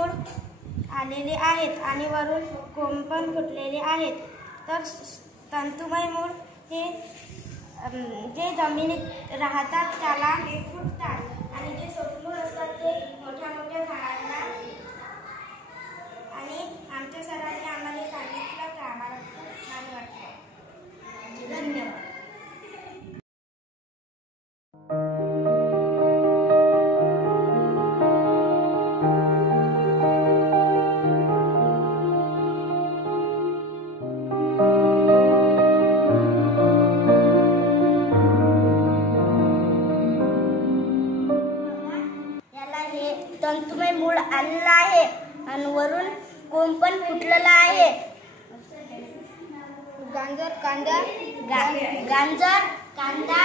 मूळ आलेले आहेत आणि वरून कोंब पण फुटलेले आहेत. तर तंतुमय मूळ हे जे जमिनीत राहतात त्याला फुटतात आणि जे सोटमूळ असतात ते मोठ्या मोठ्या झाडांना. आणि आमच्या सरांनी आम्हाला सांगितलं की आम्हाला खूप छान वाटलं. धन्यवाद. तंतुमय मूळ आलेलं आहे आणि वरून कोंब पण फुटलेलं आहे. गाजर, कांदा